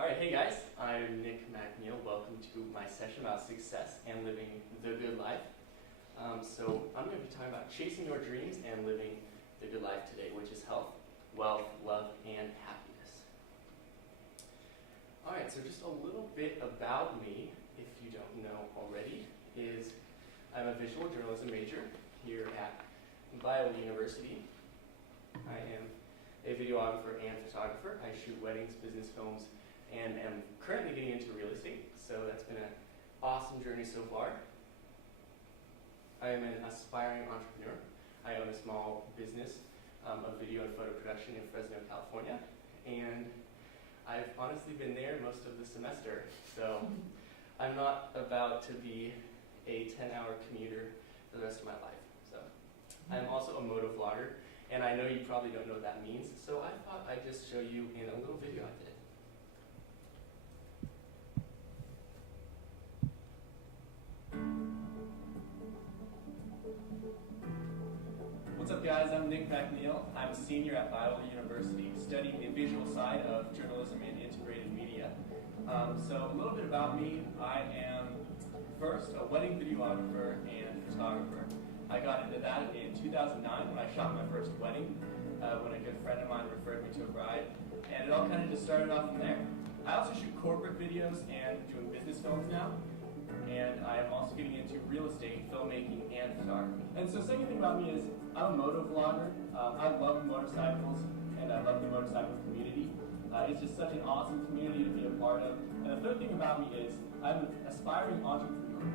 Alright, hey guys, I'm MacNeil. Welcome to my session about success and living the good life. So I'm going to be talking about chasing your dreams and living the good life today, which is health, wealth, love, and happiness. Alright, so just a little bit about me, if you don't know already, is I'm a visual journalism major here at Biola University. I am a videographer and photographer. I shoot weddings, business films, and am currently getting into real estate, so that's been an awesome journey so far. I am an aspiring entrepreneur. I own a small business of video and photo production in Fresno, California, and I've honestly been there most of the semester, so I'm not about to be a 10-hour commuter for the rest of my life. So I'm also a moto vlogger, and I know you probably don't know what that means, so I thought I'd just show you in a little video I did. What's up guys, I'm MacNeil. I'm a senior at Biola University studying the visual side of journalism and integrated media. So a little bit about me, I am first a wedding videographer and photographer. I got into that in 2009 when I shot my first wedding, when a good friend of mine referred me to a bride, and it all kind of just started off from there. I also shoot corporate videos and doing business films now. And I am also getting into real estate, filmmaking, and photography. And so the second thing about me is I'm a moto vlogger. I love motorcycles, and I love the motorcycle community. It's just such an awesome community to be a part of. And the third thing about me is I'm an aspiring entrepreneur.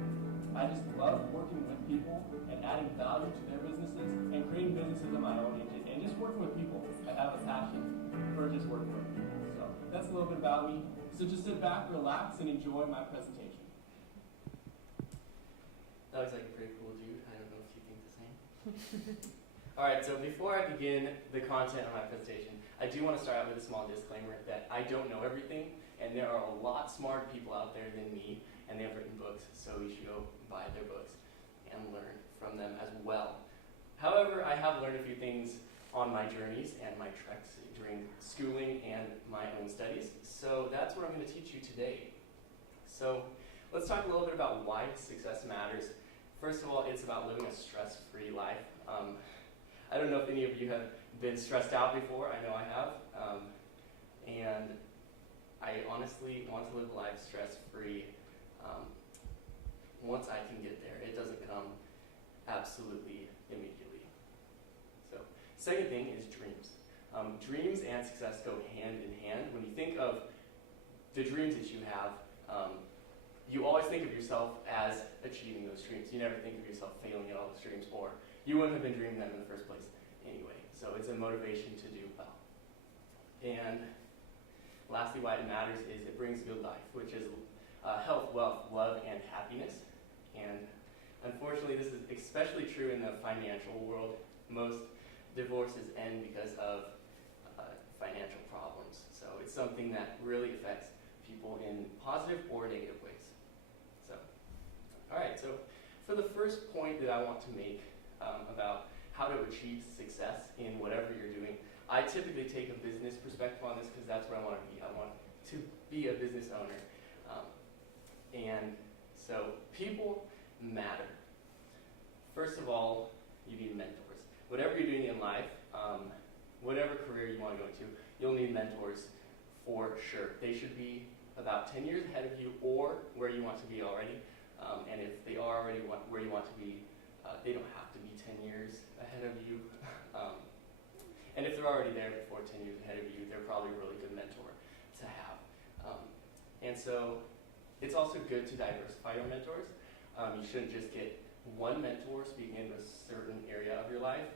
I just love working with people and adding value to their businesses and creating businesses of my own and just working with people. I have a passion for just working with people. So that's a little bit about me. So just sit back, relax, and enjoy my presentation. That looks like a pretty cool dude. I don't know if you think the same. Alright, so before I begin the content of my presentation, I do want to start out with a small disclaimer that I don't know everything, and there are a lot smarter people out there than me, and they have written books, so you should go buy their books and learn from them as well. However, I have learned a few things on my journeys and my treks during schooling and my own studies, so that's what I'm going to teach you today. So let's talk a little bit about why success matters. First of all, it's about living a stress-free life. I don't know if any of you have been stressed out before. I know I have. And I honestly want to live a life stress-free once I can get there. It doesn't come absolutely immediately. So, second thing is dreams. Dreams and success go hand in hand. When you think of the dreams that you have, you always think of yourself as achieving those dreams. You never think of yourself failing at all those dreams, or you wouldn't have been dreaming them in the first place anyway. So it's a motivation to do well. And lastly, why it matters is it brings good life, which is health, wealth, love, and happiness. And unfortunately, this is especially true in the financial world. Most divorces end because of financial problems. So it's something that really affects people in positive or negative ways. Alright, so for the first point that I want to make about how to achieve success in whatever you're doing, I typically take a business perspective on this because that's where I want to be. I want to be a business owner. And so people matter. First of all, you need mentors. Whatever you're doing in life, whatever career you want to go into, you'll need mentors for sure. They should be about 10 years ahead of you or where you want to be already. And if they are already where you want to be, they don't have to be 10 years ahead of you. And if they're already there before 10 years ahead of you, they're probably a really good mentor to have. And so it's also good to diversify your mentors. You shouldn't just get one mentor speaking into a certain area of your life,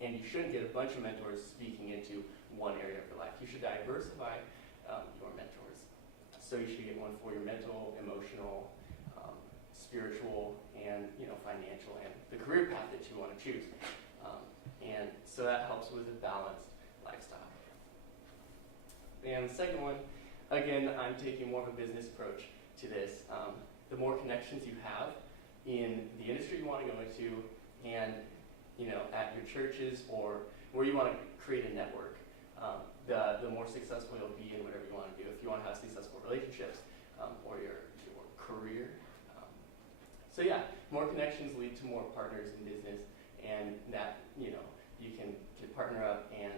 and you shouldn't get a bunch of mentors speaking into one area of your life. You should diversify your mentors. So you should get one for your mental, emotional, spiritual, and financial, and the career path that you want to choose. And so that helps with a balanced lifestyle. And the second one, again, I'm taking more of a business approach to this. The more connections you have in the industry you want to go into, and at your churches or where you want to create a network, the more successful you'll be in whatever you want to do. If you want to have successful relationships or your career. So yeah, more connections lead to more partners in business, and that, you know, you can partner up and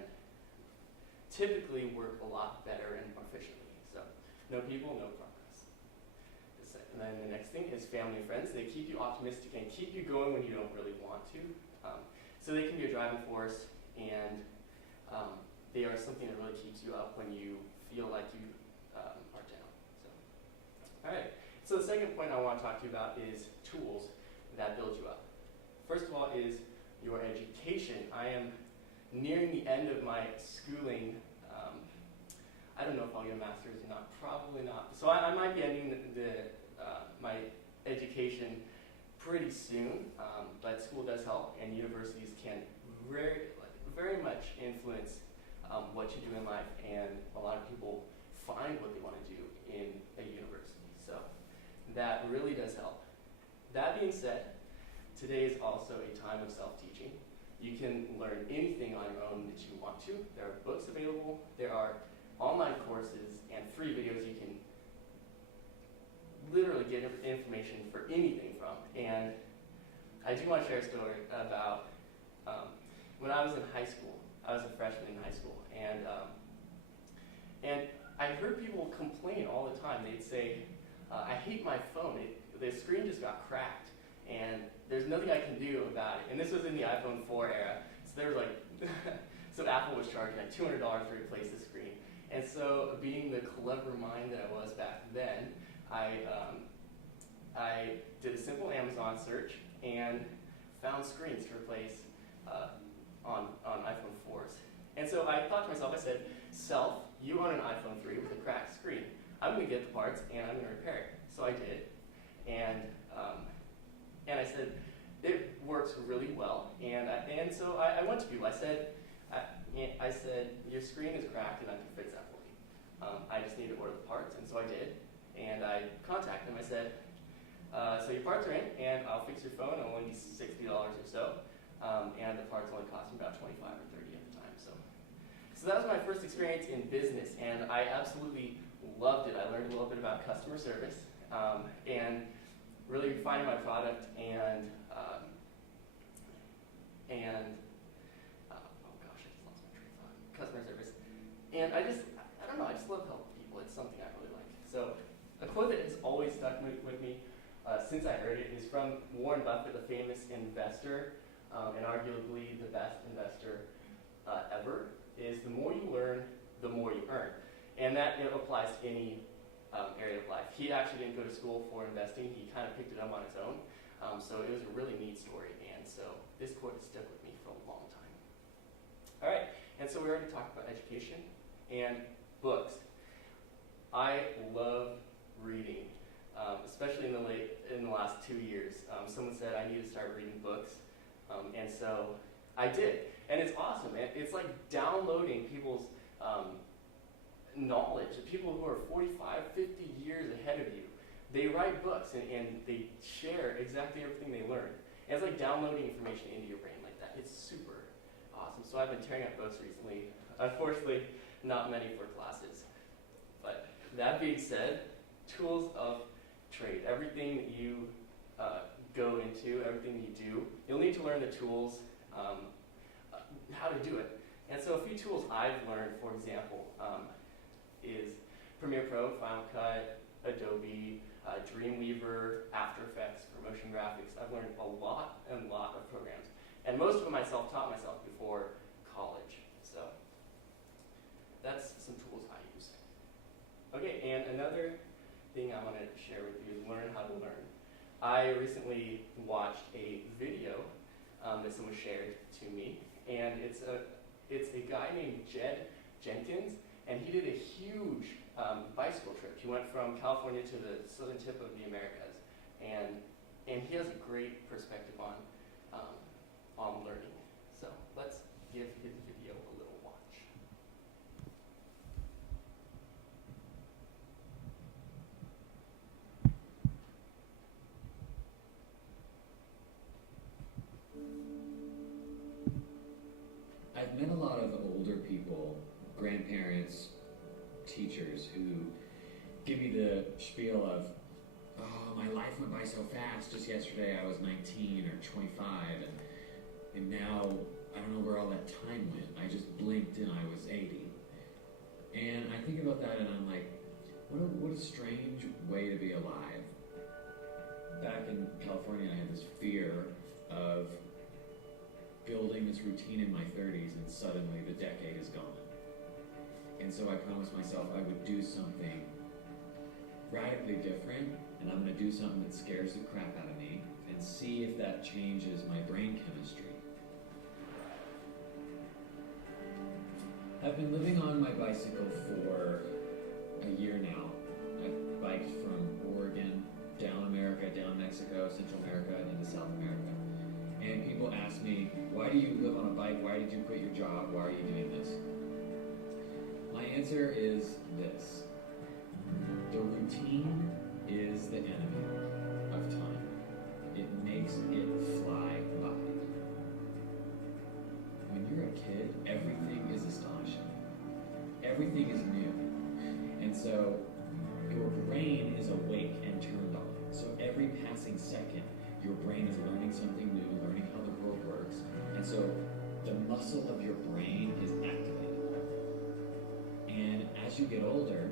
typically work a lot better and more efficiently. So no people, no progress. And then the next thing is family and friends. They keep you optimistic and keep you going when you don't really want to. So they can be a driving force, and they are something that really keeps you up when you feel like you are down. So, all right. So the second point I want to talk to you about is tools that build you up. First of all is your education. I am nearing the end of my schooling. I don't know if I'll get a master's or not. Probably not. So I might be ending my education pretty soon, but school does help, and universities can very much influence what you do in life, and a lot of people find what they want to do in a university. So that really does help. That being said, today is also a time of self-teaching. You can learn anything on your own that you want to. There are books available. There are online courses and free videos you can literally get information for anything from. And I do want to share a story about when I was in high school. I was a freshman in high school, and I heard people complain all the time. They'd say, I hate my phone. The screen just got cracked, and there's nothing I can do about it. And this was in the iPhone 4 era. So there was like, so Apple was charging like $200 to replace the screen. And so, being the clever mind that I was back then, I did a simple Amazon search and found screens to replace on iPhone 4s. And so I thought to myself, I said, self, you own an iPhone 3 with a cracked screen. I'm going to get the parts and I'm going to repair it. So I did, and I said, it works really well. And so I went to people. I said, your screen is cracked and I can fix that for you. I just need to order the parts, and so I did. And I contacted them. I said, so your parts are in, and I'll fix your phone. It'll only be $60 or so. And the parts only cost me about $25 or $30 at the time. So that was my first experience in business, and I absolutely loved it. I learned a little bit about customer service and really refining my product and oh gosh, I just lost my train of thought. Customer service. And I don't know, I just love helping people. It's something I really like. So a quote that has always stuck with me since I heard it is from Warren Buffett, the famous investor, and arguably the best investor ever, is the more you learn, the more you earn. And that applies to any area of life. He actually didn't go to school for investing. He kind of picked it up on his own. So it was a really neat story. And so this quote has stuck with me for a long time. All right. And so we already talked about education and books. I love reading, especially in the last 2 years. Someone said I need to start reading books. And so I did. And it's awesome. It's like downloading people's knowledge. People who are 45, 50 years ahead of you. They write books and they share exactly everything they learned. And it's like downloading information into your brain like that. It's super awesome. So I've been tearing up books recently. Unfortunately, not many for classes. But that being said, tools of trade. Everything that you go into, everything you do, you'll need to learn the tools, how to do it. And so a few tools I've learned, for example, is Premiere Pro, Final Cut, Adobe, Dreamweaver, After Effects for motion graphics. I've learned a lot of programs. And most of them I self-taught myself before college. So that's some tools I use. Okay, and another thing I want to share with you is learn how to learn. I recently watched a video that someone shared to me, and it's a guy named Jed Jenkins, and he did a huge bicycle trip. He went from California to the southern tip of the Americas, and he has a great perspective on learning. So let's give his video a little watch. I've met a lot of older people grandparents, teachers who give me the spiel of, oh, my life went by so fast. Just yesterday I was 19 or 25, and now I don't know where all that time went. I just blinked and I was 80. And I think about that and I'm like, what a strange way to be alive. Back in California, I had this fear of building this routine in my 30s and suddenly the decade is gone. And so I promised myself I would do something radically different, and I'm going to do something that scares the crap out of me and see if that changes my brain chemistry. I've been living on my bicycle for a year now. I've biked from Oregon, down America, down Mexico, Central America, and into South America. And people ask me, why do you live on a bike? Why did you quit your job? Why are you doing this? My answer is this. The routine is the enemy of time. It makes it fly by. When you're a kid, everything is astonishing. Everything is new. And so your brain is awake and turned on. So every passing second, your brain is learning something new, learning how the world works. And so the muscle of your brain is activated. And as you get older,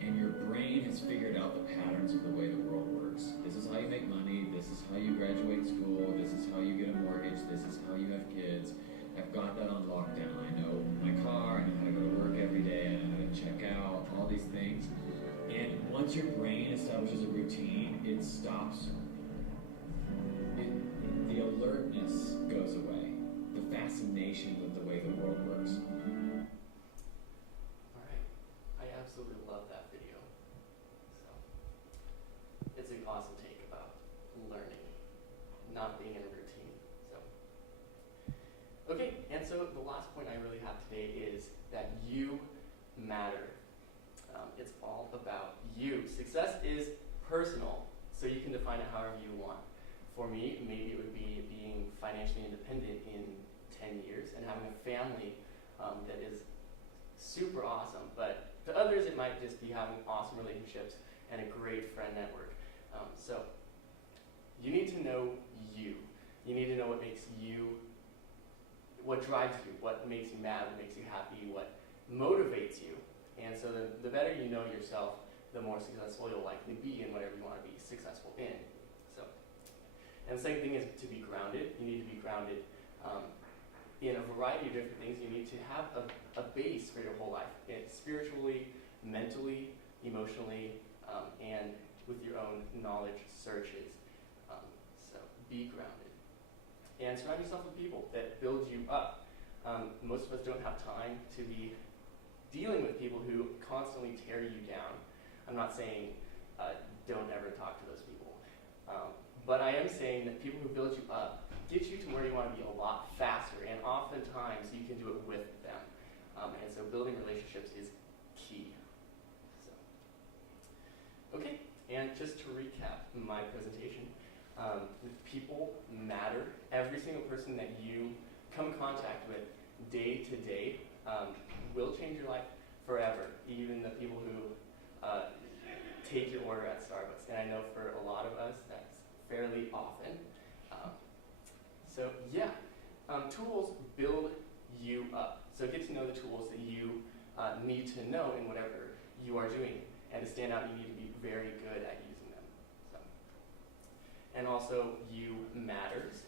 and your brain has figured out the patterns of the way the world works. This is how you make money, this is how you graduate school, this is how you get a mortgage, this is how you have kids. I've got that on lockdown. I know my car, I know how to go to work every day, I know how to check out, all these things. And once your brain establishes a routine, it stops. The alertness goes away. The fascination with the way the world works. Alright. I absolutely love that video. So it's an awesome take about learning, not being in a routine. So okay, and so the last point I really have today is that you matter. It's all about you. Success is personal, so you can define it however you want. For me, maybe it would be being financially independent in 10 years and having a family that is super awesome. But to others, it might just be having awesome relationships and a great friend network. So you need to know you. You need to know what makes you, what drives you, what makes you mad, what makes you happy, what motivates you. And so the better you know yourself, the more successful you'll likely be in whatever you want to be successful in. So, and the second thing is to be grounded. You need to be grounded in a variety of different things. You need to have a base for your whole life, spiritually, mentally, emotionally, and with your own knowledge searches. So be grounded. And surround yourself with people that build you up. Most of us don't have time to be dealing with people who constantly tear you down. I'm not saying don't ever talk to those people. But I am saying that people who build you up get you to where you want to be a lot faster, and oftentimes you can do it with them. And so building relationships is key. So, okay, and just to recap my presentation, people matter. Every single person that you come in contact with day to day will change your life forever. Even the people who take your order at Starbucks. And I know for a lot of us, that's fairly often. So yeah, tools build you up. So get to know the tools that you need to know in whatever you are doing. And to stand out, you need to be very good at using them. So. And also, you matters.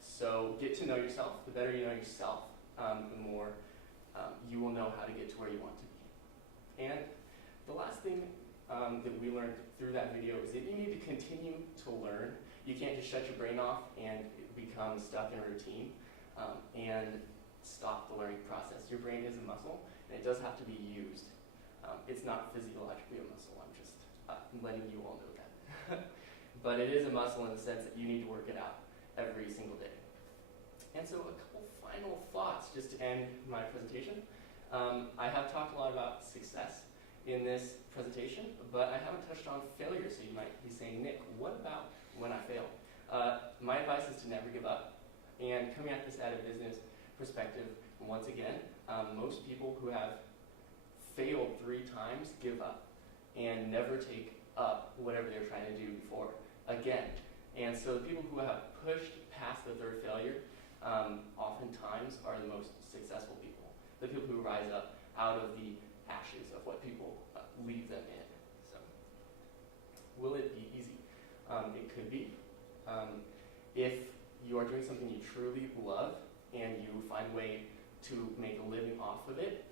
So get to know yourself. The better you know yourself, the more you will know how to get to where you want to be. And the last thing that we learned through that video is that you need to continue to learn. You can't just shut your brain off and become stuck in a routine and stop the learning process. Your brain is a muscle, and it does have to be used. It's not physiologically a muscle. I'm just letting you all know that. But it is a muscle in the sense that you need to work it out every single day. And so a couple final thoughts just to end my presentation. I have talked a lot about success in this presentation, but I haven't touched on failure, so you might be saying, Nick, what about when I fail? My advice is to never give up, and coming at this at a business perspective, once again, most people who have failed 3 times give up and never take up whatever they're trying to do before again. And so the people who have pushed past the 3rd failure oftentimes are the most successful people. The people who rise up out of the ashes of what people leave them in. So, will it be easy? It could be. If you are doing something you truly love and you find a way to make a living off of it,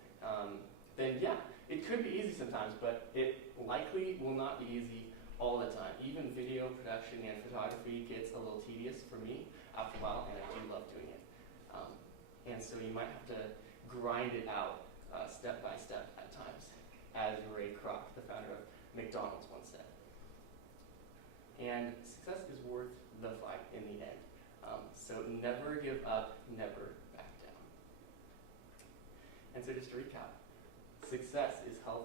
then yeah, it could be easy sometimes, but it likely will not be easy all the time. Even video production and photography gets a little tedious for me after a while, and I do love doing it. And so you might have to grind it out step by step at times, as Ray Kroc, the founder of McDonald's, once said. And success is worth the fight in the end. So never give up, never back down. And so just to recap, success is health,